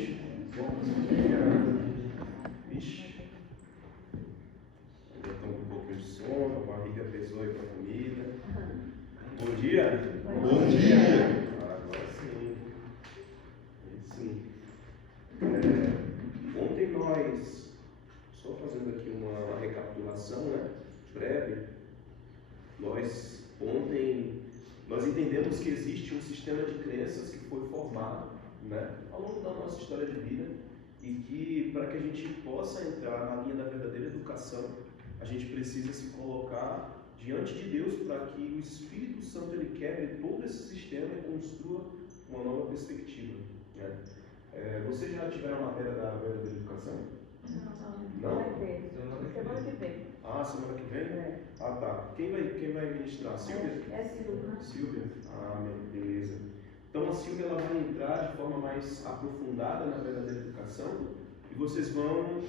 gente? Bom dia. Vixe. Ainda estou com um pouquinho de sono, a barriga pesou aí com a comida. Bom dia? Bom dia. Agora sim. Aí sim. Ontem nós, só fazendo aqui uma recapitulação, né, breve, ontem nós entendemos que existe um sistema de crenças que foi formado, né, ao longo da nossa história de vida, e que para que a gente possa entrar na linha da verdadeira educação, a gente precisa se colocar diante de Deus para que o Espírito Santo ele quebre todo esse sistema e construa uma nova perspectiva, né? Vocês já tiveram a matéria da verdadeira educação? Não? Vai ter. Semana que vem. Ah, semana que vem? É. Ah, tá. Quem vai ministrar? Silvia? É Silvia. Silvia? Ah, beleza. Então a Silvia ela vai entrar de forma mais aprofundada na verdadeira educação e vocês vão,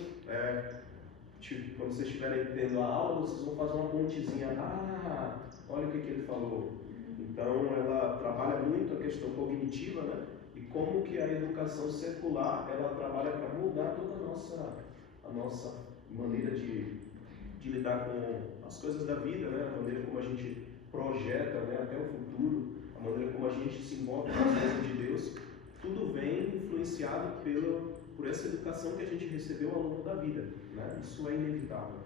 quando vocês estiverem tendo a aula, vocês vão fazer uma pontezinha. Ah, olha o que ele falou. Então ela trabalha muito a questão cognitiva, né? E como que a educação secular ela trabalha para mudar toda a nossa maneira de lidar com as coisas da vida, né? A maneira como a gente projeta, né, até o futuro, a maneira como a gente se envolve com as coisas de Deus, tudo vem influenciado por essa educação que a gente recebeu ao longo da vida, né? Isso é inevitável.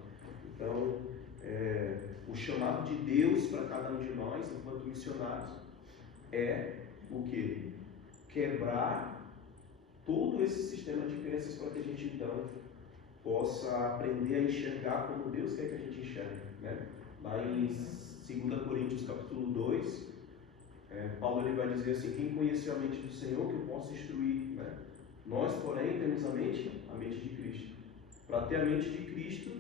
Então, o chamado de Deus para cada um de nós, enquanto missionários, é o quê? Quebrar todo esse sistema de crenças para que a gente então possa aprender a enxergar como Deus quer que a gente enxergue, né? Lá em 2 Coríntios capítulo 2, Paulo ele vai dizer assim: quem conheceu a mente do Senhor que eu possa instruir, né? Nós, porém, temos a mente de Cristo. Para ter a mente de Cristo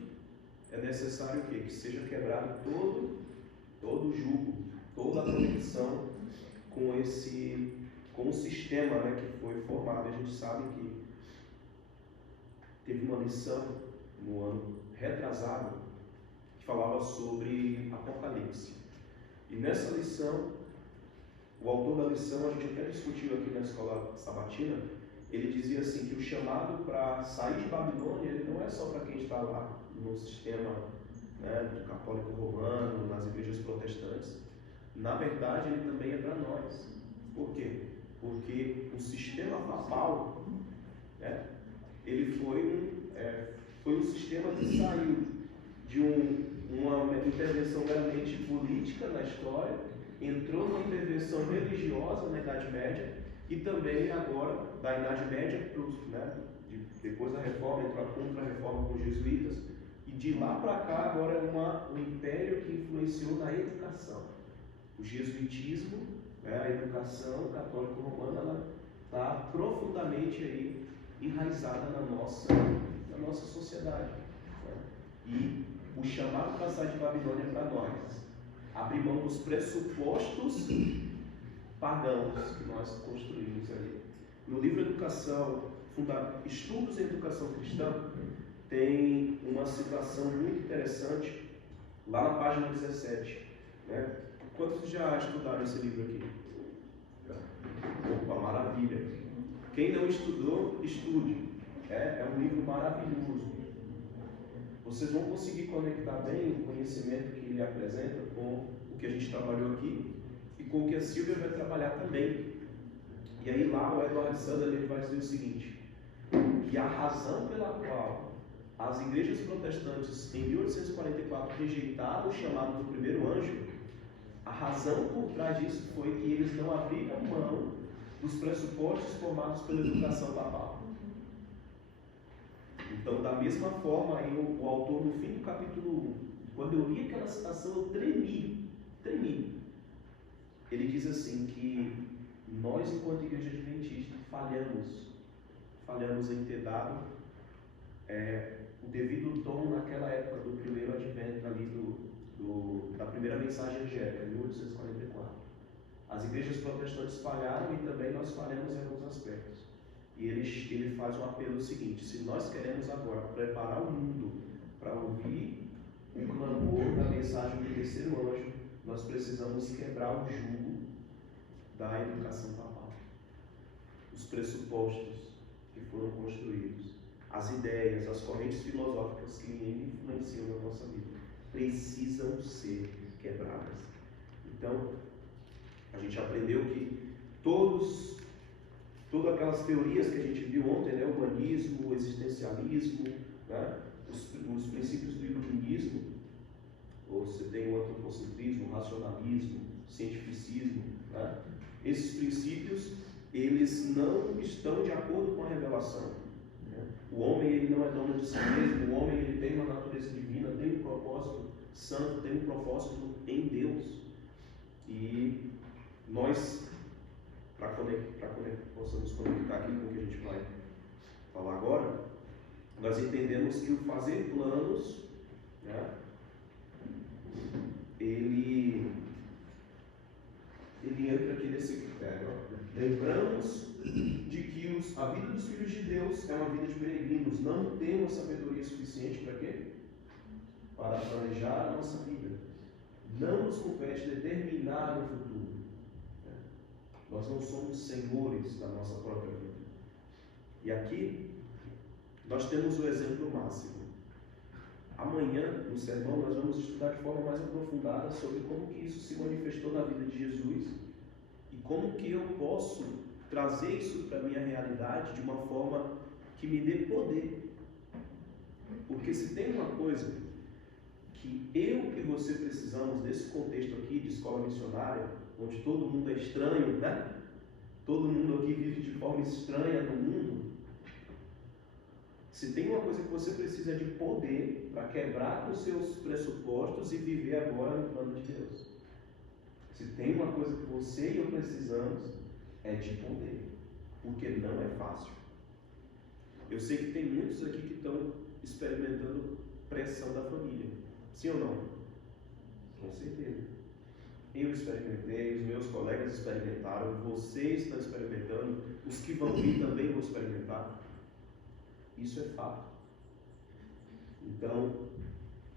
é necessário o quê? Que seja quebrado todo o jugo, toda a conexão com o sistema, né, que foi formado. A gente sabe que teve uma lição no ano retrasado que falava sobre Apocalipse. E nessa lição, o autor da lição, a gente até discutiu aqui na escola sabatina, ele dizia assim que o chamado para sair de Babilônia, ele não é só para quem está lá no sistema, né, do católico romano, nas igrejas protestantes. Na verdade, ele também é para nós. Por quê? Porque o sistema papal, né, ele foi um sistema que saiu de uma intervenção meramente política na história, entrou numa intervenção religiosa na Idade Média e também agora, da Idade Média, depois da Reforma, entrou a Contra-Reforma com os jesuítas, e de lá para cá agora é um império que influenciou na educação. O jesuitismo, né, a educação católico-romana, ela está profundamente aí enraizada na nossa sociedade, né? E o chamado para sair de Babilônia para nós abrir mão dos pressupostos pagãos que nós construímos ali. No livro Educação, Estudos em Educação Cristã, tem uma citação muito interessante lá na página 17, né? Quantos já estudaram esse livro aqui? Opa, maravilha! Quem não estudou, estude. É um livro maravilhoso. Vocês vão conseguir conectar bem o conhecimento que ele apresenta com o que a gente trabalhou aqui e com o que a Silvia vai trabalhar também. E aí lá o Edward Sutherland vai dizer o seguinte, que a razão pela qual as igrejas protestantes em 1844 rejeitaram o chamado do primeiro anjo, a razão por trás disso foi que eles não abriram mão dos pressupostos formados pela educação papal. Então, da mesma forma, aí, o autor, no fim do capítulo 1, quando eu li aquela citação, eu tremi. Ele diz assim que nós, enquanto igreja adventista, falhamos em ter dado o devido tom naquela época do primeiro advento ali da primeira mensagem angélica, 1844. As igrejas protestantes falharam e também nós falhamos em alguns aspectos. E ele faz um apelo seguinte: se nós queremos agora preparar o mundo para ouvir o clamor da mensagem do terceiro anjo, nós precisamos quebrar o jugo da educação papal. Os pressupostos que foram construídos, as ideias, as correntes filosóficas que influenciam na nossa vida, precisam ser quebradas. Então, a gente aprendeu que todas aquelas teorias que a gente viu ontem, né, o humanismo, o existencialismo, né, os princípios do iluminismo, ou você tem o antropocentrismo, o racionalismo, o cientificismo, né, esses princípios, eles não estão de acordo com a revelação. Né? O homem, ele não é dono de si mesmo, o homem, ele tem uma natureza divina, tem um propósito santo, tem um propósito em Deus. E nós, para possamos conectar aqui com o que a gente vai falar agora, nós entendemos que o fazer planos, né, ele entra aqui nesse critério. Lembramos de que a vida dos filhos de Deus é uma vida de peregrinos. Não temos sabedoria suficiente para quê? Para planejar a nossa vida. Não nos compete determinar o futuro. Nós não somos senhores da nossa própria vida. E aqui, nós temos o exemplo máximo. Amanhã, no sermão, nós vamos estudar de forma mais aprofundada sobre como que isso se manifestou na vida de Jesus e como que eu posso trazer isso para a minha realidade de uma forma que me dê poder. Porque se tem uma coisa que eu e você precisamos desse contexto aqui de escola missionária, onde todo mundo é estranho, né? Todo mundo aqui vive de forma estranha no mundo. Se tem uma coisa que você precisa é de poder para quebrar os seus pressupostos e viver agora no plano de Deus. Se tem uma coisa que você e eu precisamos é de poder, porque não é fácil. Eu sei que tem muitos aqui que estão experimentando pressão da família. Sim ou não? Com certeza. Eu experimentei, os meus colegas experimentaram, vocês estão experimentando, os que vão vir também vão experimentar. Isso é fato. Então,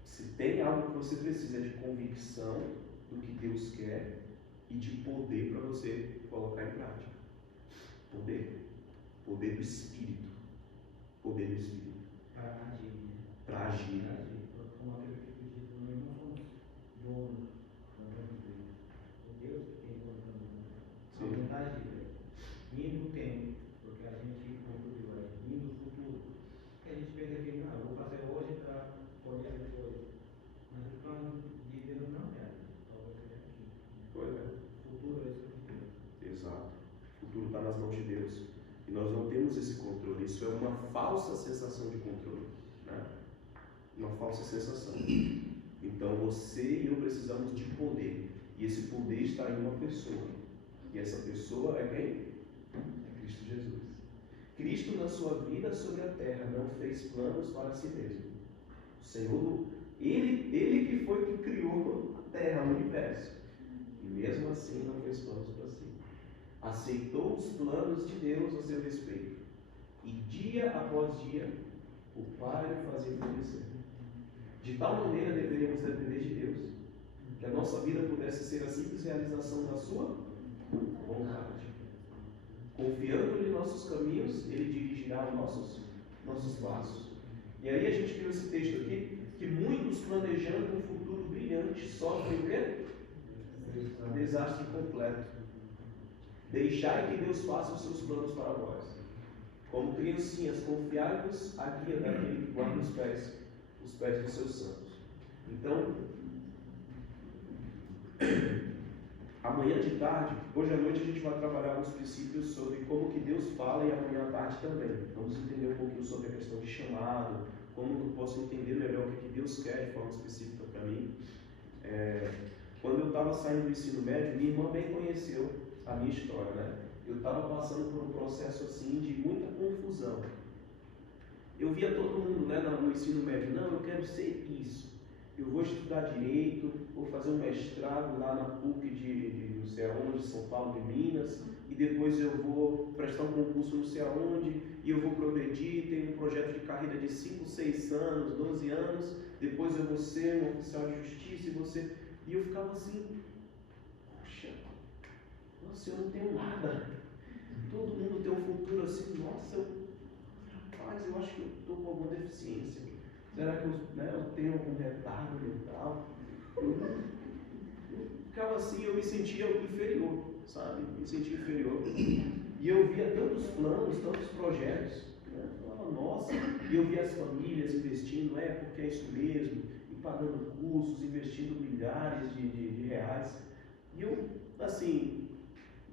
se tem algo que você precisa é de convicção do que Deus quer e de poder para você colocar em prática. Poder. Poder do Espírito. Poder do Espírito. Para agir. Para agir. Como aquele que disse, nós não somos donos, é Deus que tem controle. A vontade é ir no tempo, porque a gente concluiu aí, ir no futuro. Porque a gente pensa que, não, eu vou fazer hoje para colher depois. Mas o plano de Deus não é ali, só você aqui. Pois é. O futuro é isso de Deus. Exato. O futuro está nas mãos de Deus. E nós não temos esse controle. Isso é uma falsa sensação de controle. Né? Uma falsa sensação. Então você e eu precisamos de poder. E esse poder está em uma pessoa. E essa pessoa é quem? É Cristo Jesus. Cristo na sua vida sobre a terra não fez planos para si mesmo. O Senhor, Ele que foi que criou a terra, o universo. E mesmo assim não fez planos para si. Aceitou os planos de Deus a seu respeito. E dia após dia, o Pai o fazia acontecer. De tal maneira deveríamos depender de Deus, que a nossa vida pudesse ser a simples realização da sua vontade. Confiando-lhe nossos caminhos, Ele dirigirá os nossos passos. E aí a gente viu esse texto aqui, que muitos planejando um futuro brilhante sofrem o quê? Desastre completo. Deixai que Deus faça os seus planos para vós. Como criancinhas, confiai-vos a guia daquele que guarda os pés dos seus santos. Então, amanhã de tarde, hoje à noite a gente vai trabalhar alguns princípios sobre como que Deus fala e amanhã à tarde também. Vamos entender um pouquinho sobre a questão de chamado, como eu posso entender melhor o que Deus quer de forma específica para mim. Quando eu estava saindo do ensino médio, minha irmã bem conheceu a minha história, né? Eu estava passando por um processo assim de muita confusão. Eu via todo mundo, né, no ensino médio, não, eu quero ser isso. Eu vou estudar direito, vou fazer um mestrado lá na PUC de não sei aonde, São Paulo de Minas, e depois eu vou prestar um concurso não sei aonde, e eu vou progredir, tenho um projeto de carreira de 5, 6 anos, 12 anos, depois eu vou ser um oficial de justiça e eu ficava assim, poxa, nossa, eu não tenho nada. Todo mundo tem um futuro assim, nossa, estou com alguma deficiência? Será que eu tenho algum retardo mental? Eu ficava assim, eu me sentia inferior, sabe? Me sentia inferior. E eu via tantos planos, tantos projetos, né? Eu falava, nossa, e eu via as famílias investindo, porque é isso mesmo, e pagando cursos, investindo milhares de reais. E eu, assim,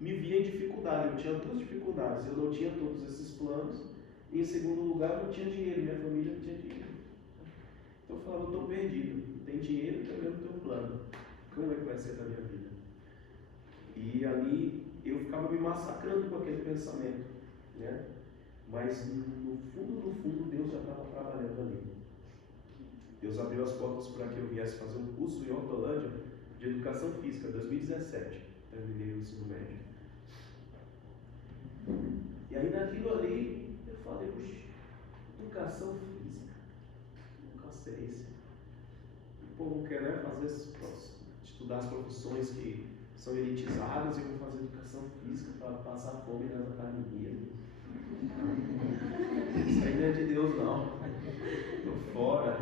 me via em dificuldade. Eu tinha duas dificuldades: eu não tinha todos esses planos, e em segundo lugar, eu não tinha dinheiro, minha família não tinha dinheiro. Então eu falava, eu estou perdido, não tem dinheiro, também não tenho plano. Como é que vai ser da minha vida? E ali eu ficava me massacrando com aquele pensamento, né? Mas no fundo, Deus já estava trabalhando ali. Deus abriu as portas para que eu viesse fazer um curso em Hortolândia de Educação Física, 2017. Terminei o ensino médio. E aí naquilo ali, eu falei, puxa, educação física, nunca sei se o povo quer, né, estudar as profissões que são elitizadas, e eu vou fazer educação física para passar fome nas academias. Isso aí não é de Deus, não. Estou fora.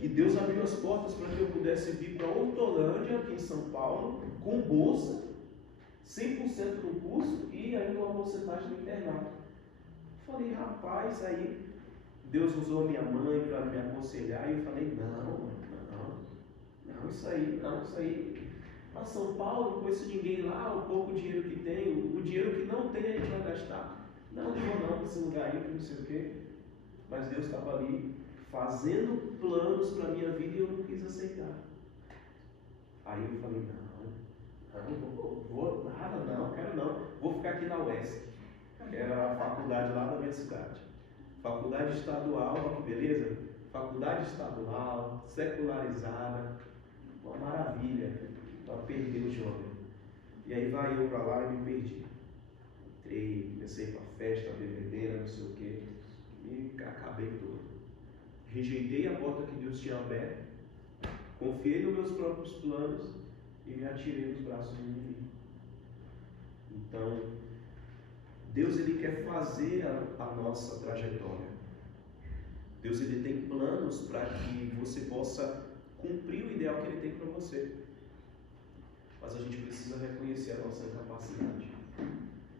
E Deus abriu as portas para que eu pudesse vir para Hortolândia, aqui em São Paulo, com bolsa, 100% no curso e ainda uma porcentagem no internato. Falei, rapaz, aí Deus usou a minha mãe para me aconselhar, e eu falei, não, isso aí, para São Paulo, não conheço ninguém lá, o pouco dinheiro que tem, o dinheiro que não tem a gente vai gastar. Não vou não para esse lugar aí, que não sei o quê. Mas Deus estava ali fazendo planos para a minha vida, e eu não quis aceitar. Aí eu falei, não vou nada, não, quero não, vou ficar aqui na UESC, que era a faculdade lá da minha cidade. Faculdade estadual, olha que beleza, faculdade estadual, secularizada, uma maravilha, para perder o jovem. E aí vai eu para lá e me perdi. Entrei, comecei para festa, bebedeira, não sei o quê, e acabei todo. Rejeitei a porta que Deus tinha aberto, confiei nos meus próprios planos e me atirei nos braços do inimigo. Então, Deus ele quer fazer a nossa trajetória. Deus ele tem planos para que você possa cumprir o ideal que ele tem para você. Mas a gente precisa reconhecer a nossa incapacidade.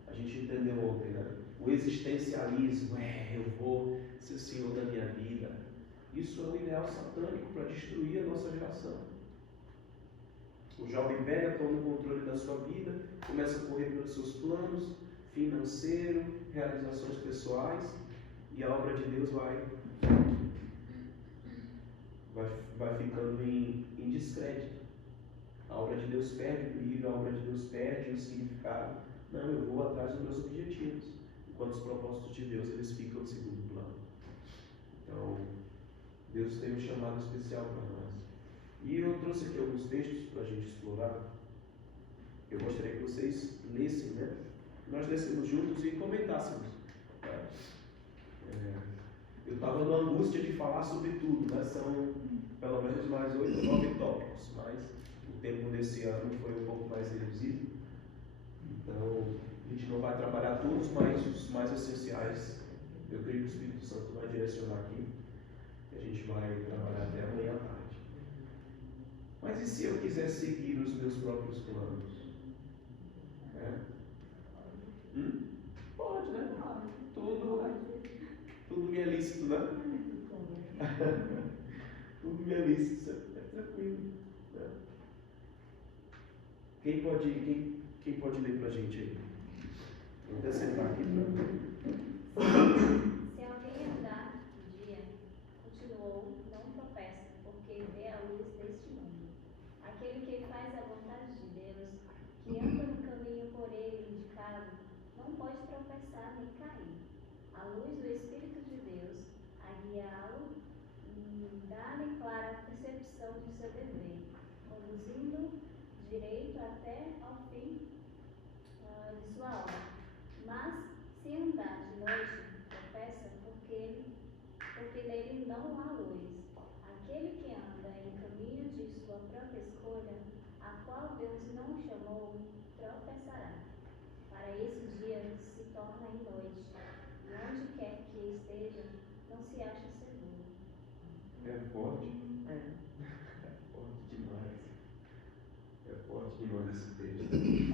A gente entendeu ontem, né? O existencialismo, eu vou ser o Senhor da minha vida. Isso é o ideal satânico para destruir a nossa geração. O jovem pega, toma o controle da sua vida, começa a correr pelos seus planos financeiros, realizações pessoais, e a obra de Deus vai ficando em descrédito. A obra de Deus perde o brilho, a obra de Deus perde o significado. Não, eu vou atrás dos meus objetivos, enquanto os propósitos de Deus eles ficam em segundo plano. Então, Deus tem um chamado especial para nós. E eu trouxe aqui alguns textos para a gente explorar. Eu gostaria que vocês lessem, né? Nós lêssemos juntos e comentássemos. Eu estava numa angústia de falar sobre tudo, né? São pelo menos mais 8 ou 9 tópicos, mas o tempo desse ano foi um pouco mais reduzido. Então, a gente não vai trabalhar todos, mas os mais essenciais, eu creio que o Espírito Santo vai direcionar aqui, e a gente vai trabalhar até amanhã à tarde. Mas e se eu quiser seguir os meus próprios planos? Pode, né? Tudo me é lícito, né? Tudo me é lícito, é tranquilo. Né? Quem pode ler pra gente aí? Vou até sentar aqui para. Se alguém andar de dia, continuou, não tropeça, porque vê a luz deste mundo. Aquele que faz a vontade de Deus, que anda no caminho por ele indicado, não pode tropeçar nem cair. A luz do Espírito de Deus, a guiá-lo, dá-lhe clara percepção de seu dever, conduzindo direito até ao fim de sua alma. Mas, se andar de noite, tropeça, porque nele não há luz. Aquele que anda em caminho de sua própria escolha, a qual Deus não chamou, tropeçará. Para esse dia se torna em noite, e onde quer que esteja, não se acha seguro. É forte. É. É forte demais. É forte demais esse texto.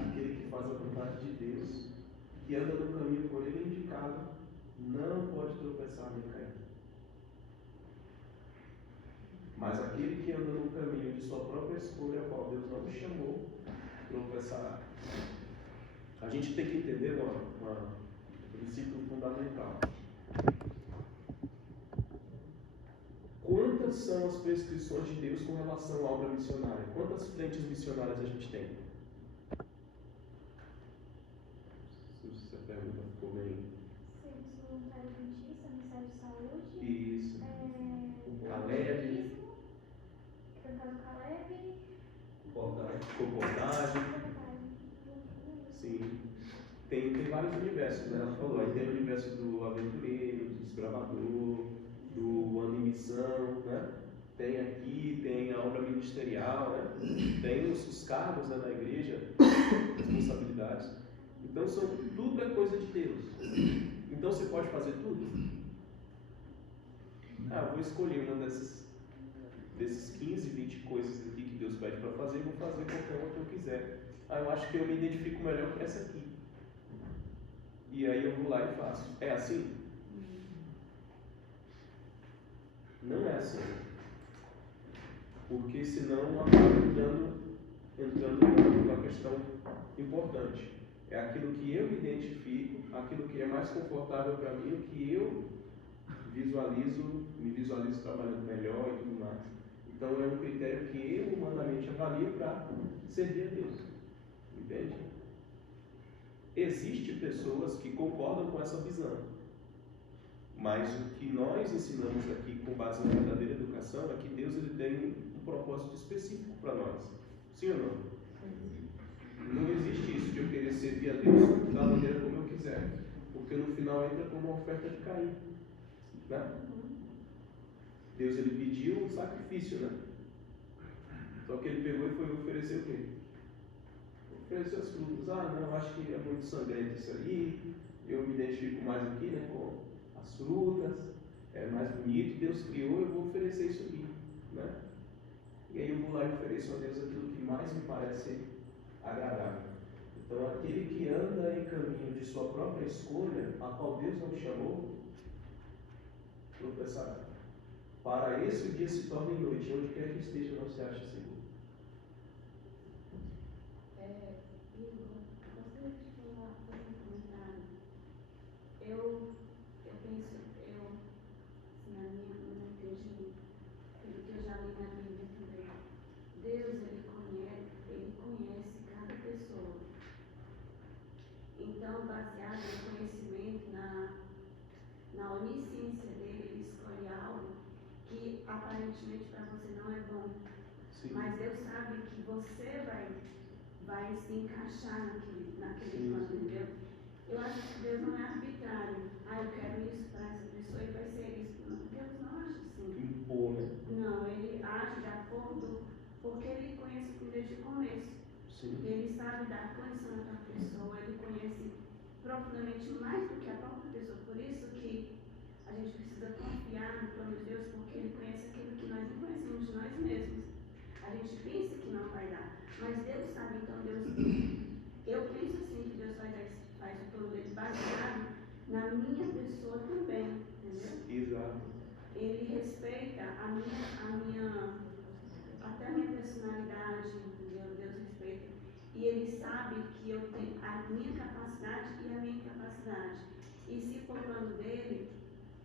Aquele que faz a vontade de Deus, que anda no caminho por ele indicado, não pode tropeçar nem cair. Mas aquele que anda no caminho de sua própria escolha, a qual Deus não o chamou, tropeçará. A gente tem que entender um princípio fundamental. Quantas são as prescrições de Deus com relação à obra missionária? Quantas frentes missionárias a gente tem? Se a pergunta ficou bem. Serviço voluntário de justiça, Ministério de Saúde. Isso. Caleb. Evangelismo, que é o caso Caleb. Comportagem. Sim. Tem vários universos, né? Ela falou, aí tem o universo do aventureiro, do desbravador, do ano em missão, né? Tem aqui, tem a obra ministerial, né? Tem os cargos, né, na igreja, responsabilidades. Então, tudo é coisa de Deus. Então, você pode fazer tudo? Eu vou escolher uma desses 15, 20 coisas aqui que Deus pede para fazer, vou fazer qualquer uma que eu quiser. Eu acho que eu me identifico melhor com essa aqui. E aí eu vou lá e faço. É assim? Não é assim. Porque senão acaba entrando numa questão importante. É aquilo que eu me identifico, aquilo que é mais confortável para mim, o que eu me visualizo trabalhando melhor e tudo mais. Então é um critério que eu humanamente avalio para servir a Deus. Entende? Existem pessoas que concordam com essa visão. Mas o que nós ensinamos aqui com base na verdadeira educação é que Deus ele tem um propósito específico para nós. Sim ou não? Não existe isso de eu querer servir a Deus da maneira como eu quiser. Porque no final entra como uma oferta de Caim. Né? Deus ele pediu um sacrifício, né? Só que ele pegou e foi oferecer o quê? Oferecer as frutas. Não, acho que é muito sangrento isso aí. Eu me identifico mais aqui, né, com as frutas. É mais bonito. Deus criou, eu vou oferecer isso aqui, né? E aí eu vou lá e ofereço a Deus aquilo que mais me parece agradável. Então, aquele que anda em caminho de sua própria escolha, a qual Deus não chamou, tropeçará. Para esse o dia se torne noite, onde quer que esteja, não se acha seguro. Igor, gostaria de fazer um comentário. Eu penso, assim, no meu entendimento, pelo que eu já li na Bíblia também, Deus, ele conhece cada pessoa. Então, baseado no conhecimento, na onisciência dele, ele escolhe algo que aparentemente para você não é bom. Sim. Mas Deus sabe que você vai se encaixar naquele plano, entendeu? Eu acho que Deus não é arbitrário. Eu quero isso para essa pessoa e vai ser isso. Não, Deus não age assim. Impor, né? Não, ele age de acordo, porque ele conhece tudo desde o começo. Sim. Ele sabe dar condição para a pessoa, ele conhece profundamente mais do que a própria pessoa. Por isso que a gente precisa confiar no plano de Deus, porque ele conhece aquilo que nós não conhecemos de nós mesmos. A gente pensa que não vai dar, mas Deus sabe, então eu penso assim que Deus faz o plano dele baseado na minha pessoa também, entendeu? Exato. Ele respeita até a minha personalidade, entendeu? Deus respeita. E ele sabe que eu tenho a minha capacidade e a minha incapacidade. E se for o plano dele,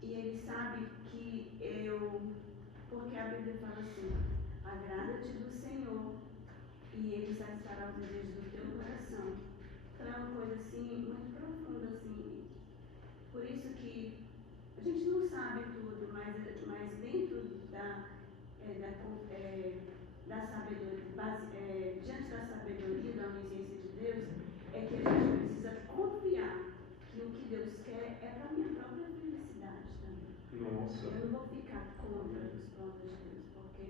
e ele sabe que porque a Bíblia fala assim, agrada-te do Senhor e ele satisfará os desejos do teu coração. Então é uma coisa assim, muito profunda, assim. Por isso que a gente não sabe tudo, mas dentro da sabedoria, diante da sabedoria, da onisciência de Deus, é que a gente precisa confiar que o que Deus quer é para a minha própria felicidade também. Nossa. Eu não vou ficar contra os planos de Deus, porque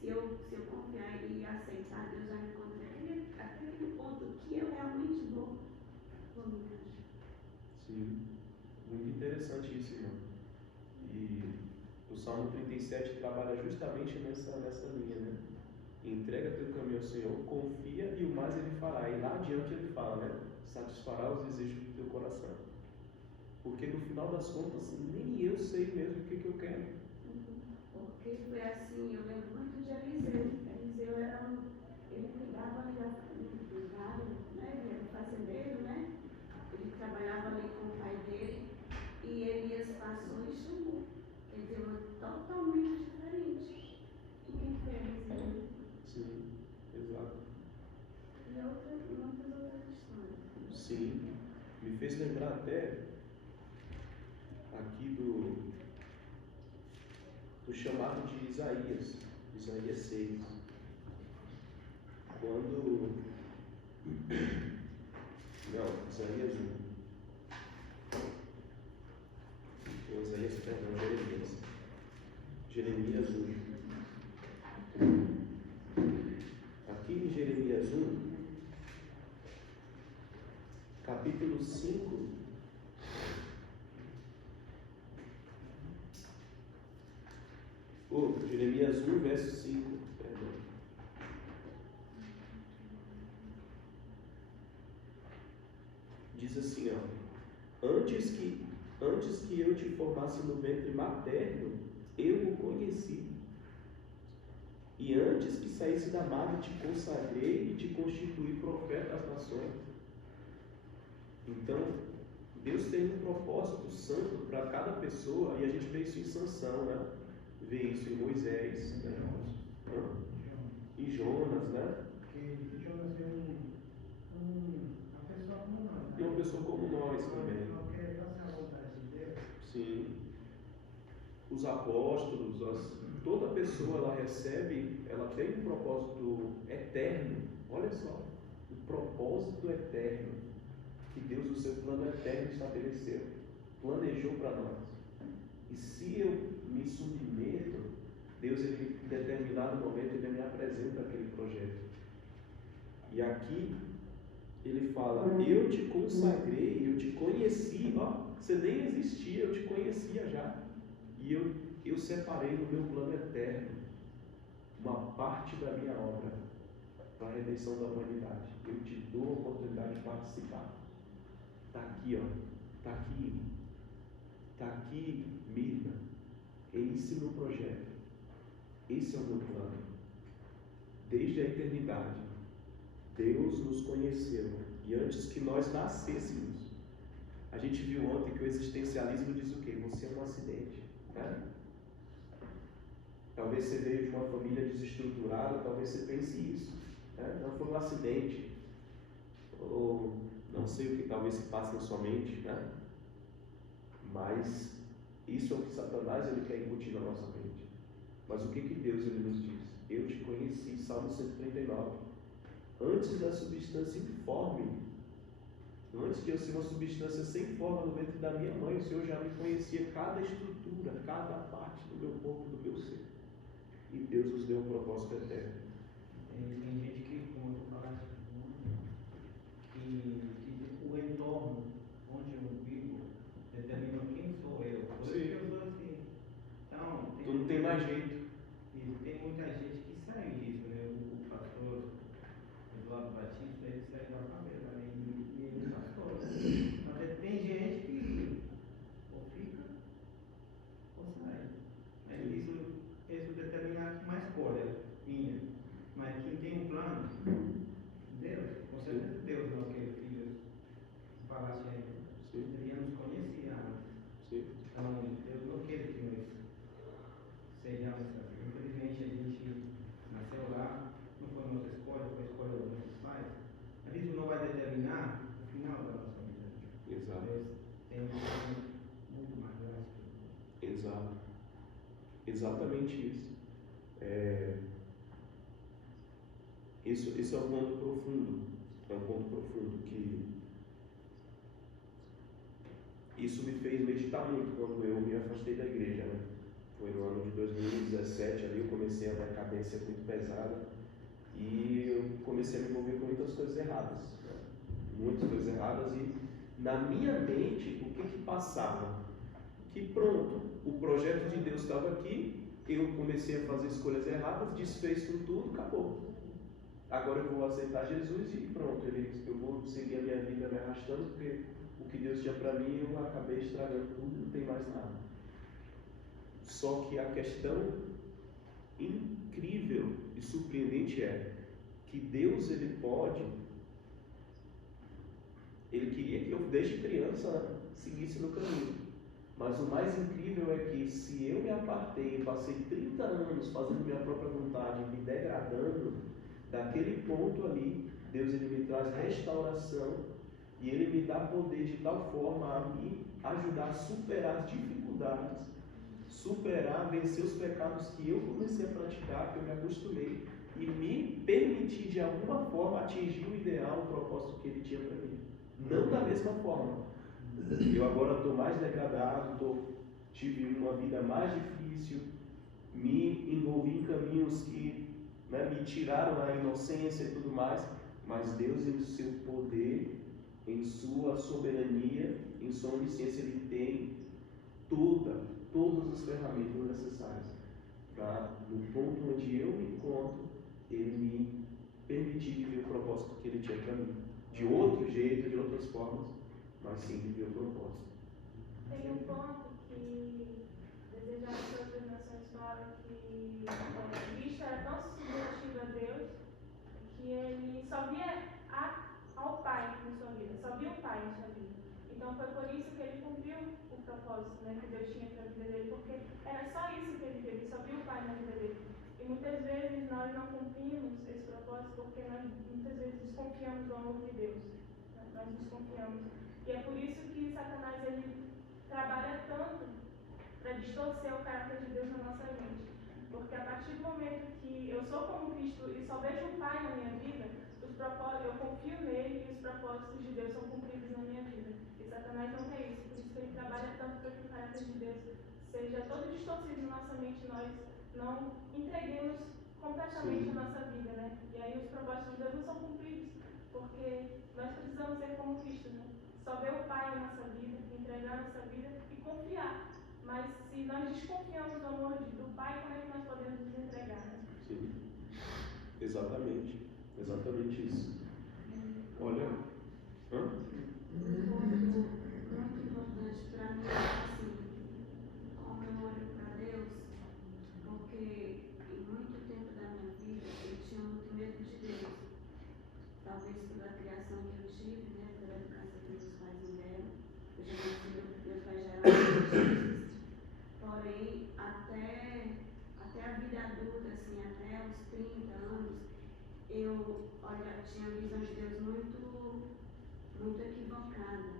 se eu confiar e aceitar, Deus vai me conduzir até aquele ponto que eu realmente vou me encaixar. Sim. Muito interessante isso, irmão. E Salmo 37 trabalha justamente nessa linha, né? Entrega teu caminho ao Senhor, confia e o mais Ele fará. E lá adiante ele fala, né? Satisfará os desejos do teu coração. Porque no final das contas, nem eu sei mesmo o que eu quero. Porque foi assim, eu lembro muito de Eliseu. Eliseu ele cuidava ali do gado, né? Ele era fazendeiro, né? Ele trabalhava ali com o pai dele. E Elias passou e chamou. Quer dizer, totalmente diferente. E quem foi Eliseu? Sim, exato. E muitas outras histórias. Sim, me fez lembrar até aqui do chamado de Isaías 6. Quando. Não, Isaías 1. Isaías, perdão, Jeremias 1. Aqui em Jeremias 1, capítulo 5. Jeremias 1, verso 5. Perdão. Diz assim, ó: Antes que eu te formasse no ventre materno, eu o conheci. E antes que saísse da madre, te consagrei e te constituí profeta das nações. Então, Deus tem um propósito santo para cada pessoa, e a gente vê isso em Sansão, né? Vê isso em Moisés, né? Em Jonas, né? Porque Jonas é uma pessoa como nós, né? E uma pessoa como nós também. Não quer fazer a vontade de Deus. Sim. Os apóstolos, toda pessoa ela recebe, ela tem um propósito eterno. Olha só, um propósito eterno que Deus, o seu plano eterno, estabeleceu, planejou para nós. E se eu me submeto, Deus, ele, em determinado momento, ele me apresenta aquele projeto. E aqui ele fala: eu te consagrei, eu te conheci, ó, você nem existia, eu te conhecia já. E eu separei no meu plano eterno uma parte da minha obra para a redenção da humanidade. Eu te dou a oportunidade de participar. Está aqui, ó. Está aqui. Está aqui, Mirna. Esse é o meu projeto. Esse é o meu plano. Desde a eternidade, Deus nos conheceu. E antes que nós nascêssemos, a gente viu ontem que o existencialismo diz o quê? Você é um acidente. Né? Talvez você veio de uma família desestruturada, talvez você pense isso. Né? Não foi um acidente. Ou não sei o que talvez se passe na sua mente. Né? Mas isso é o que Satanás ele quer incutir na nossa mente. Mas o que Deus ele nos diz? Eu te conheci, Salmo 139. Antes da substância informe, antes de eu ser uma substância sem forma no ventre da minha mãe, o Senhor já me conhecia cada estrutura, cada parte do meu corpo, do meu ser. E Deus nos deu um propósito eterno. Tem gente que, como eu falasse, que o entorno onde eu vivo determina quem sou eu. Por isso que eu sou assim. Então, Tu não tem mais jeito. E tem muita gente que sai disso, né? O pastor Eduardo Batista, ele saiu da favela, né? E ele é pastor. Mas tem gente que ou fica ou sai. Mas isso determina uma escolha minha. Mas quem tem um plano, Deus, com certeza Deus não quer filhos falasse aí. Ele nos conhecia antes. Então, Deus não quer que nós sejamos assim. Infelizmente, a gente nasceu lá, não foi nossa escolha, foi a escolha dos nossos pais. Mas isso não vai determinar o final da nossa vida. Exato. Deus tem um plano muito mais drástico. Exato. Exatamente isso. Isso é um ponto profundo. É um ponto profundo que isso me fez meditar muito quando eu me afastei da igreja, né? Foi no ano de 2017, ali eu comecei a ter a cadência muito pesada e eu comecei a me envolver com muitas coisas erradas, né? Muitas coisas erradas, e na minha mente o que passava? Que pronto, o projeto de Deus estava aqui, eu comecei a fazer escolhas erradas, desfez com tudo, acabou. Agora eu vou aceitar Jesus e pronto, eu vou seguir a minha vida me arrastando, porque o que Deus tinha para mim eu acabei estragando tudo, não tem mais nada. Só que a questão incrível e surpreendente é que Deus, ele queria que eu desde criança seguisse no caminho, mas o mais incrível é que se eu me apartei, passei 30 anos fazendo minha própria vontade, me degradando, daquele ponto ali, Deus, ele me traz restauração e ele me dá poder de tal forma a me ajudar a superar as dificuldades, vencer os pecados que eu comecei a praticar, que eu me acostumei, e me permitir de alguma forma atingir o ideal, o propósito que ele tinha para mim. Não da mesma forma. Eu agora estou mais degradado, tive uma vida mais difícil, me envolvi em caminhos que me tiraram a inocência e tudo mais, mas Deus, em seu poder, em sua soberania, em sua onisciência, ele tem todas as ferramentas necessárias para, no ponto onde eu me encontro, ele me permitir viver o propósito que ele tinha para mim. De outro jeito, de outras formas, mas sim viver o propósito. Tem um ponto que Desejar as Outras Nações fala que Cristo era tão subjetivo a Deus que ele só via ao Pai em sua vida, só via o Pai em sua vida. Então foi por isso que ele cumpriu o propósito, que Deus tinha para a vida dele, porque era só isso que ele via, ele só via o Pai na vida dele. E muitas vezes nós não cumprimos esse propósito porque nós muitas vezes desconfiamos do amor de Deus. Nós desconfiamos. E é por isso que Satanás ele trabalha tanto para distorcer o caráter de Deus na nossa mente. Porque a partir do momento que eu sou como Cristo e só vejo o Pai na minha vida, eu confio nele e os propósitos de Deus são cumpridos na minha vida. E Satanás não quer isso, por isso que ele trabalha tanto para que o caráter de Deus seja todo distorcido na nossa mente, nós não entreguemos completamente a nossa vida, E aí os propósitos de Deus não são cumpridos, porque nós precisamos ser como Cristo, Só ver o Pai na nossa vida, entregar a nossa vida e confiar. Mas se nós desconfiamos do amor do Pai, como é que nós podemos nos entregar, Sim, exatamente isso. Olha, Um ponto muito importante para mim é assim, como eu olho para Deus, porque em muito tempo da minha vida eu tinha muito medo de Deus. Talvez pela criação que eu tive, pela educação que meus pais me deram. Eu já nasci, meus pais já eram adventistas. Porém, até a vida adulta, assim, até os 30 anos, eu tinha a visão de Deus muito equivocada.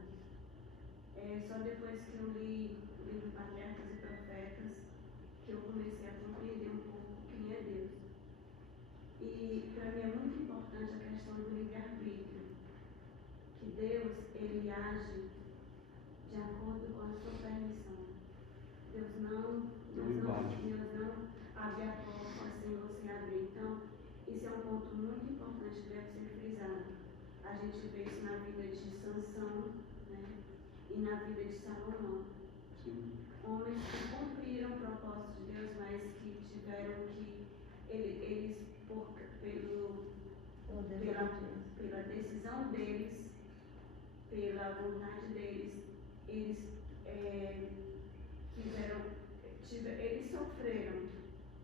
Só depois que eu li o livro Patriarcas e Profetas que eu comecei a compreender um pouco quem é Deus. E para mim é muito importante a questão do livre-arbítrio, que Deus, ele age de acordo com a sua permissão. Deus não abre a porta assim você abrir. Então, isso é um ponto muito importante que deve ser frisado. A gente vê isso na vida de Sansão, e na vida de Salomão. sim. Homens que cumpriram o propósito de Deus, mas que tiveram que, eles pela decisão deles, pela vontade deles, eles eles sofreram,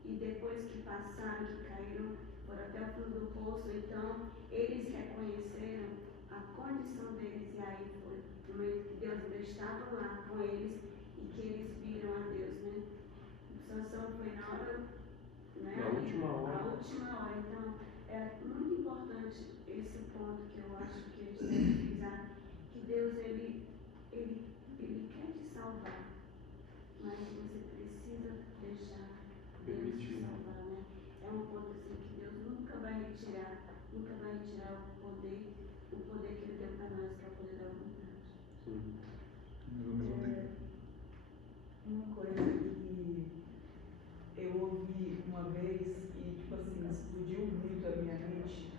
e depois que passaram, que caíram, foram até o fundo do poço, então eles reconheceram a condição deles, e aí foi no momento que Deus ainda estava lá com eles e que eles viram a Deus, Sansão foi na hora, Na última hora. A última hora. Então é muito importante esse ponto que eu acho que a gente tem que frisar, que Deus ele quer te salvar, mas você precisa deixar Deus te salvar, É um ponto assim que Deus nunca vai retirar o poder que ele deu para nós, que é o poder da vontade. Sim. Uma coisa que eu ouvi uma vez e explodiu muito a minha mente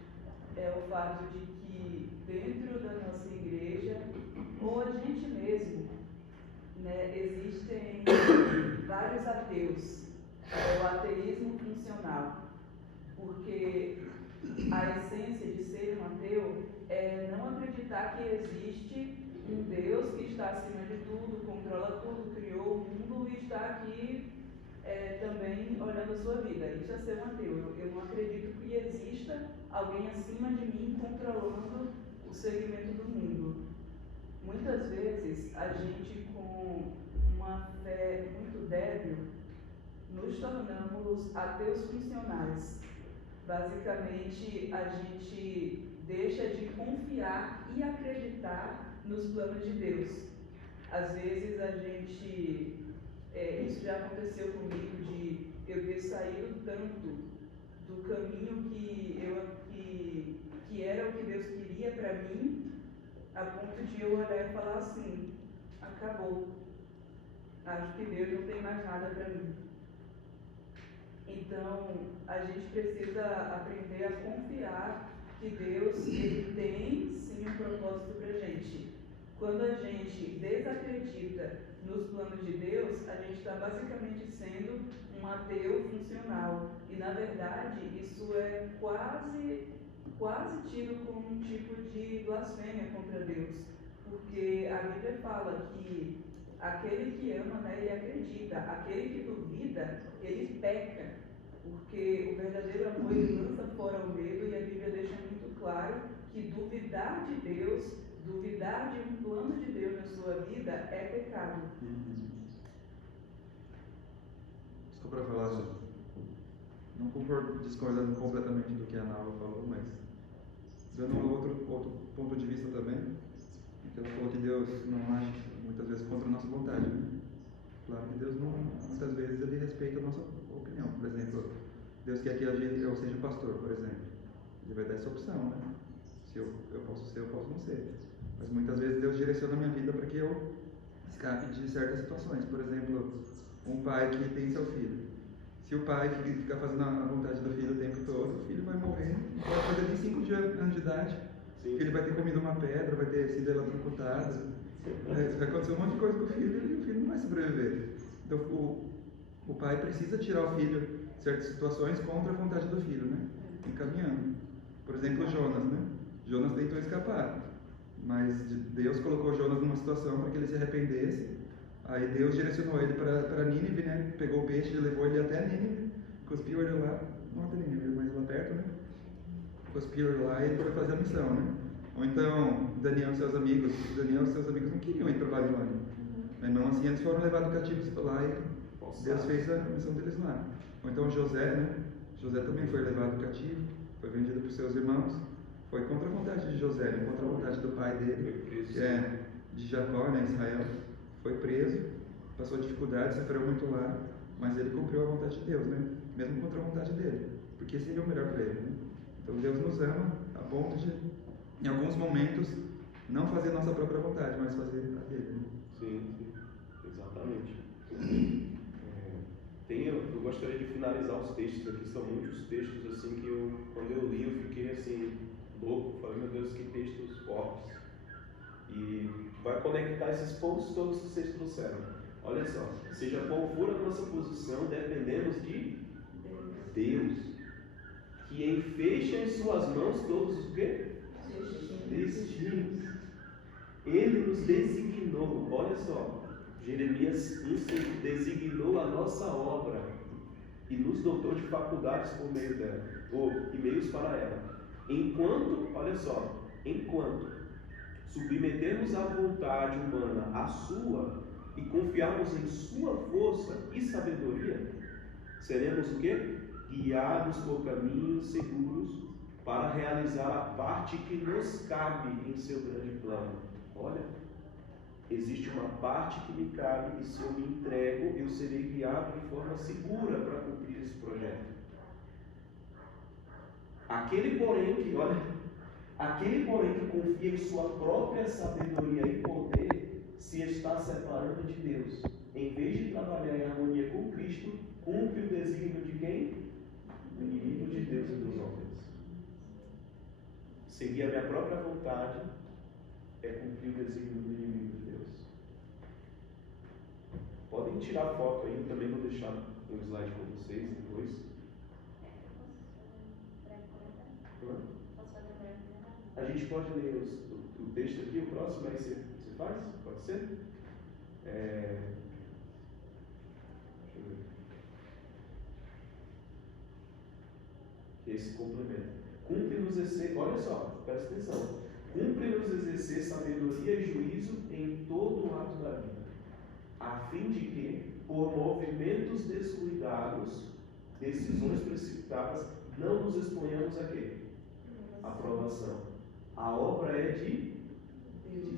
é o fato de que dentro da nossa igreja, ou a gente mesmo, existem vários ateus. É o ateísmo funcional. Porque a essência de ser um ateu é não acreditar que existe um Deus que está acima de tudo, controla tudo, criou o mundo e está aqui também olhando a sua vida. Isso é ser um ateu. Eu não acredito que exista alguém acima de mim controlando o segmento do mundo. Muitas vezes a gente, com uma fé muito débil, nos tornamos ateus funcionais. Basicamente, a gente deixa de confiar e acreditar nos planos de Deus. Às vezes a gente, isso já aconteceu comigo, de eu ter saído tanto do caminho que era o que Deus queria para mim, a ponto de eu olhar e falar assim, acabou. Acho que Deus não tem mais nada para mim. Então, a gente precisa aprender a confiar que Deus ele tem sim um propósito para a gente. Quando a gente desacredita nos planos de Deus, a gente está basicamente sendo um ateu funcional. E, na verdade, isso é quase tido como um tipo de blasfêmia contra Deus. Porque a Bíblia fala que aquele que ama, né, ele acredita. Aquele que duvida, ele peca. Porque o verdadeiro amor ele lança fora o medo, e a Bíblia deixa muito claro que duvidar de Deus, duvidar de um plano de Deus na sua vida é pecado. Só para falar, não concordo, discordando completamente do que a Nala falou, mas dando outro ponto de vista também, ela falou que Deus não age muitas vezes contra a nossa vontade, né? Claro que Deus não, muitas vezes ele respeita a nossa opinião. Por exemplo, Deus quer que eu seja pastor, por exemplo. Ele vai dar essa opção, né? Se eu posso ser, eu posso não ser. Mas muitas vezes Deus direciona a minha vida para que eu escape de certas situações. Por exemplo, um pai que tem seu filho. Se o pai ficar fazendo a vontade do filho o tempo todo, o filho vai morrer, pode fazer nem 5 anos de idade. O filho vai ter comido uma pedra, vai ter sido eletrocutado. Vai acontecer um monte de coisa com o filho e o filho não vai sobreviver. Então, o pai precisa tirar o filho de certas situações contra a vontade do filho, né? Encaminhando. Por exemplo, Jonas, né? Jonas tentou escapar, mas Deus colocou Jonas numa situação para que ele se arrependesse. Aí Deus direcionou ele para Nínive, né? Pegou o peixe e levou ele até Nínive, cuspiu ele lá, não até Nínive, mas lá perto, né? Cuspiu ele lá e ele foi fazer a missão, né? Ou então, Daniel e seus amigos não queriam ir para Babilônia. Mas não assim, eles foram levados cativos lá e Deus fez a missão deles lá. Ou então José, né? José também foi levado cativo, foi vendido por seus irmãos. Foi contra a vontade de José, né? Contra a vontade do pai dele, que é de Jacó, né? Israel. Foi preso, passou dificuldade, sofreu muito lá, mas ele cumpriu a vontade de Deus, né? Mesmo contra a vontade dele, porque seria o melhor para ele, né? Então Deus nos ama a ponto de, em alguns momentos, não fazer nossa própria vontade, mas fazer a dele, né? Sim, exatamente. Eu gostaria de finalizar os textos aqui, são muitos textos assim que quando eu li, eu fiquei assim, louco, falei, meu Deus, que textos fortes. E vai conectar esses pontos todos que vocês trouxeram. Olha só, seja qual for a nossa posição, dependemos de Deus, que enfeixa em suas mãos todos os quê? Destinos. Ele nos designou, olha só, Jeremias 1,5, designou a nossa obra e nos dotou de faculdades por meio dela, ou e meios para ela. Enquanto submetermos a vontade humana à sua e confiarmos em sua força e sabedoria, seremos o quê? Guiados por caminhos seguros para realizar a parte que nos cabe em seu grande plano. Olha, existe uma parte que me cabe e se eu me entrego, eu serei guiado de forma segura para cumprir esse projeto. Aquele porém que confia em sua própria sabedoria e poder se está separando de Deus. Em vez de trabalhar em harmonia com Cristo, cumpre o desígnio de quem? Do inimigo de Deus e dos homens. Seguir a minha própria vontade é cumprir o desígnio do inimigo de Deus. Podem tirar foto aí, também vou deixar um slide com vocês depois. Posso fazer um breve comentário? A gente pode ler o texto aqui, o próximo, aí você faz? Pode ser? Deixa eu ver. Esse complemento. Cumpre-nos exercer, olha só, presta atenção. Cumpre-nos exercer sabedoria e juízo em todo o ato da vida, a fim de que, por movimentos descuidados, decisões precipitadas, não nos exponhamos a quê? A provação. A obra é de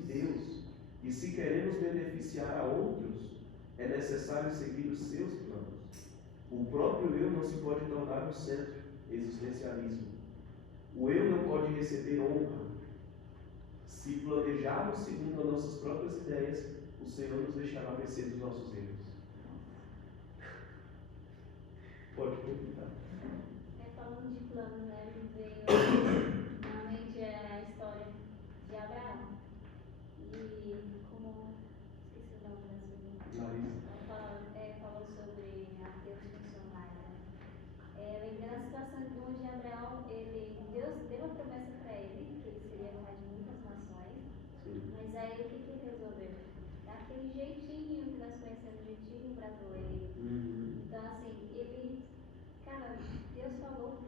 Deus. E se queremos beneficiar a outros, é necessário seguir os seus planos. O próprio eu não se pode tornar no centro, existencialismo. O eu não pode receber honra. Se planejarmos segundo as nossas próprias ideias, o Senhor nos deixará mercê dos nossos erros. Pode perguntar. Falando de planos, né? Me veio na mente a história de Abraão. E como. Esqueci o nome da sua Larissa. falou sobre a Deus funcionária. Lembrei da situação onde Abraão, Deus deu a promessa para ele, que ele seria pai de muitas nações. Sim. Mas aí o que ele resolveu? Daquele jeitinho que nós conhecemos, jeitinho brasileiro. Então, assim, cara, Deus falou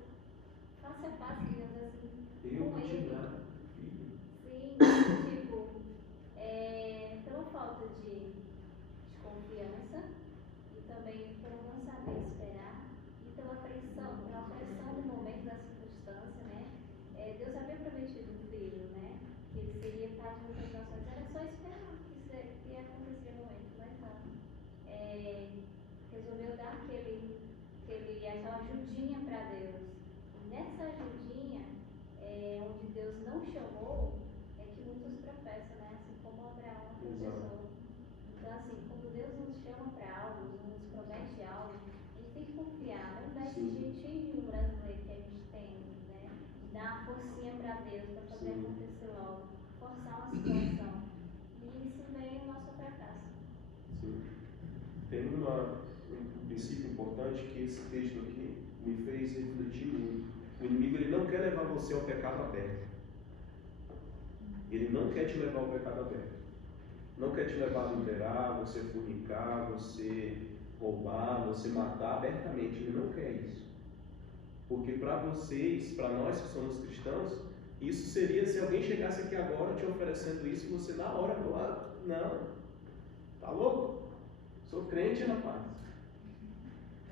face a face, digamos assim, Eu com vou te ele. dar, filho. Sim, tipo, pela falta de confiança e também por não saber esperar e pela pressão do momento, da circunstância, né? Deus havia prometido um filho, né? Que ele seria pai de muitas nações. Era só esperar que ia acontecer no momento, mas não. Resolveu dar aquela ajudinha para Deus. E nessa ajudinha, onde Deus não chamou, é que muitos tropeçam, né? Assim como Abraão tropeçou. Então, assim, quando Deus nos chama para algo, nos promete algo, a gente tem que confiar, não dar esse jeitinho brasileiro que a gente tem, né? Dar uma forcinha para Deus, para fazer acontecer logo, forçar uma situação. E isso vem o nosso fracasso. Sim. Tem um princípio importante que esse texto aqui me fez refletir muito. O inimigo ele não quer levar você ao pecado aberto. Ele não quer te levar ao pecado aberto. Não quer te levar a adulterar, você fornicar, você roubar, você matar abertamente. Ele não quer isso. Porque para vocês, para nós que somos cristãos, isso seria se alguém chegasse aqui agora te oferecendo isso, você na hora falar, não, tá louco? Sou crente, rapaz.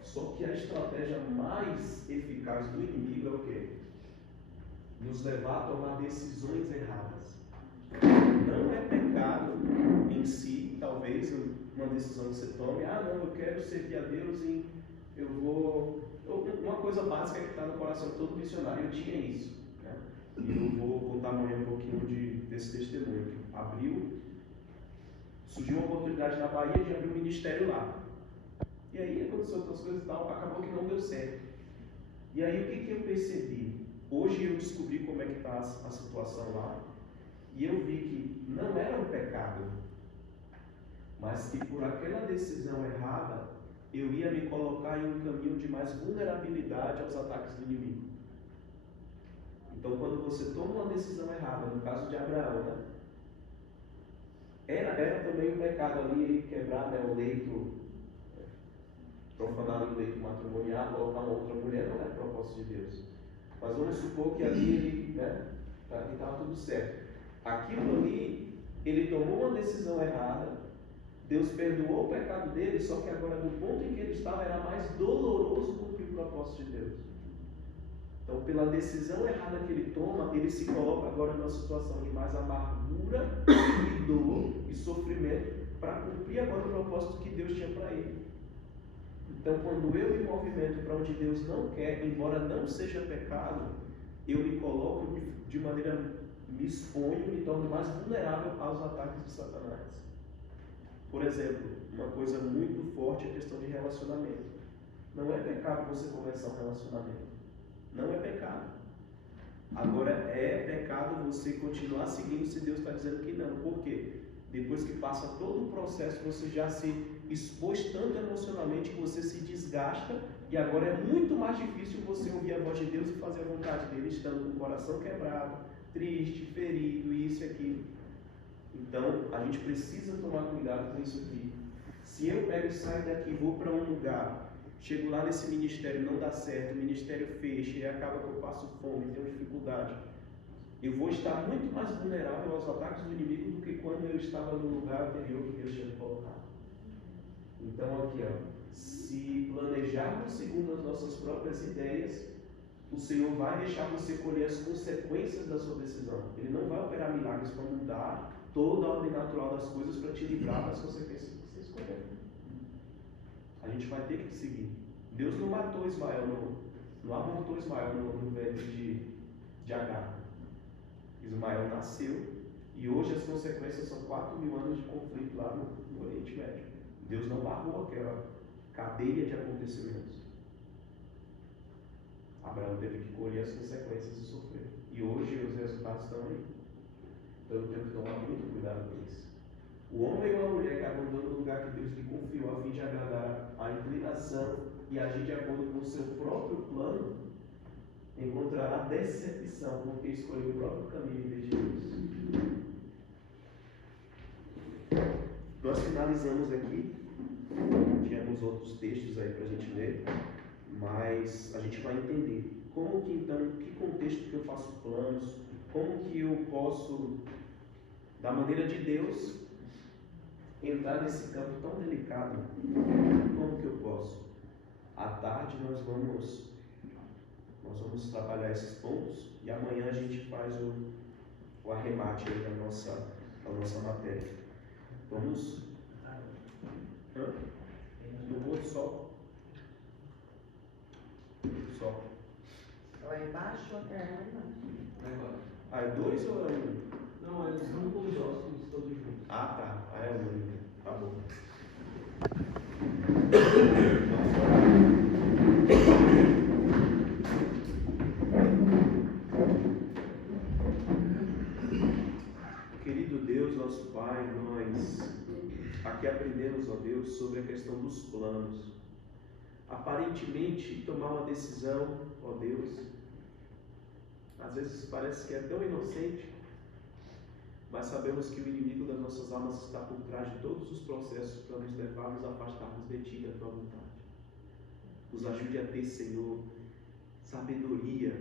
Só que a estratégia mais eficaz do inimigo é o quê? Nos levar a tomar decisões erradas. Não é pecado em si, talvez uma decisão que você tome, não, eu quero servir a Deus e eu vou... Uma coisa básica que está no coração de todo missionário, eu tinha isso, né? E eu vou contar amanhã um pouquinho desse testemunho. Surgiu uma oportunidade na Bahia de abrir um ministério lá. E aí aconteceu outras coisas e tal, acabou que não deu certo. E aí o que eu percebi? Hoje eu descobri como é que está a situação lá. E eu vi que não era um pecado, mas que por aquela decisão errada, eu ia me colocar em um caminho de mais vulnerabilidade aos ataques do inimigo. Então, quando você toma uma decisão errada, no caso de Abraão, né? Era também um pecado ali ele quebrar, né, o leito, profanar o leito matrimonial, colocar uma outra mulher, não é propósito de Deus. Mas vamos supor que ali ele, né, estava tudo certo. Aquilo ali, ele tomou uma decisão errada, Deus perdoou o pecado dele, só que agora no ponto em que ele estava era mais doloroso cumprir o propósito de Deus. Então, pela decisão errada que ele toma, ele se coloca agora numa situação de mais amargura e dor e sofrimento para cumprir agora o propósito que Deus tinha para ele. Então, quando eu me movimento para onde Deus não quer, embora não seja pecado, eu me coloco de maneira, me exponho, me torno mais vulnerável aos ataques de Satanás. Por exemplo, uma coisa muito forte é a questão de relacionamento. Não é pecado você começar um relacionamento. Não é pecado. Agora, é pecado você continuar seguindo se Deus está dizendo que não. Por quê? Depois que passa todo o processo, você já se expôs tanto emocionalmente que você se desgasta e agora é muito mais difícil você ouvir a voz de Deus e fazer a vontade dele, estando com o coração quebrado, triste, ferido, isso e aquilo. Então, a gente precisa tomar cuidado com isso aqui. Se eu pego e saio daqui, vou para um lugar, chego lá nesse ministério, não dá certo, o ministério fecha e acaba que eu passo fome, tenho dificuldade, eu vou estar muito mais vulnerável aos ataques do inimigo do que quando eu estava no lugar anterior que Deus tinha me colocado. Então, aqui, se planejarmos segundo as nossas próprias ideias, o Senhor vai deixar você colher as consequências da sua decisão. Ele não vai operar milagres para mudar toda a ordem natural das coisas para te livrar das consequências que você escolheu. A gente vai ter que seguir. Deus não matou Ismael, não abortou Ismael no ventre de Agar. Ismael nasceu e hoje as consequências são 4.000 anos de conflito lá no Oriente Médio. Deus não barrou aquela cadeia de acontecimentos. Abraão teve que colher as consequências e sofrer. E hoje os resultados estão aí. Então eu tenho que tomar muito cuidado com isso. O homem ou a mulher que abandona o lugar que Deus lhe confiou a fim de agradar a inclinação e agir de acordo com o seu próprio plano, encontrará decepção porque escolheu o próprio caminho em vez de Deus. Nós finalizamos aqui. Tínhamos outros textos aí para a gente ler, mas a gente vai entender como que então, que contexto que eu faço planos, como que eu posso, da maneira de Deus, entrar nesse campo tão delicado. Como que eu posso? À tarde nós vamos trabalhar esses pontos e amanhã a gente faz o arremate aí da nossa matéria. Vamos. No pôr do sol. Sol. Lá embaixo? Lá embaixo. Ah, é 2 ou é 1? Não, é os grupos próximos, todos juntos. Ah, tá. Ah, é 1. Tá bom. Querido Deus, nosso Pai, nós aqui aprendemos, ó Deus, sobre a questão dos planos. Aparentemente, tomar uma decisão, ó Deus, às vezes parece que é tão inocente, mas sabemos que o inimigo das nossas almas está por trás de todos os processos para nos levar a nos afastarmos de Ti, da Tua vontade. Nos ajude a ter, Senhor, sabedoria,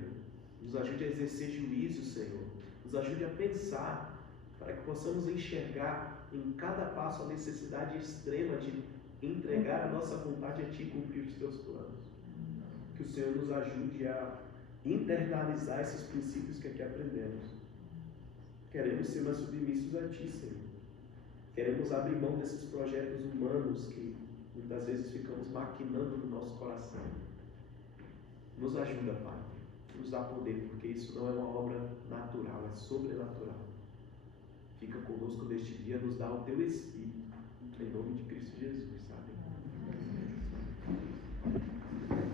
nos ajude a exercer juízo, Senhor, nos ajude a pensar, para que possamos enxergar em cada passo a necessidade extrema de entregar a nossa vontade a Ti e cumprir os Teus planos. Que o Senhor nos ajude a internalizar esses princípios que aqui aprendemos. Queremos ser mais submissos a Ti, Senhor. Queremos abrir mão desses projetos humanos que muitas vezes ficamos maquinando no nosso coração. Nos ajuda, Pai. Nos dá poder, porque isso não é uma obra natural, é sobrenatural. Fica conosco neste dia, nos dá o Teu Espírito, em nome de Cristo Jesus, sabe?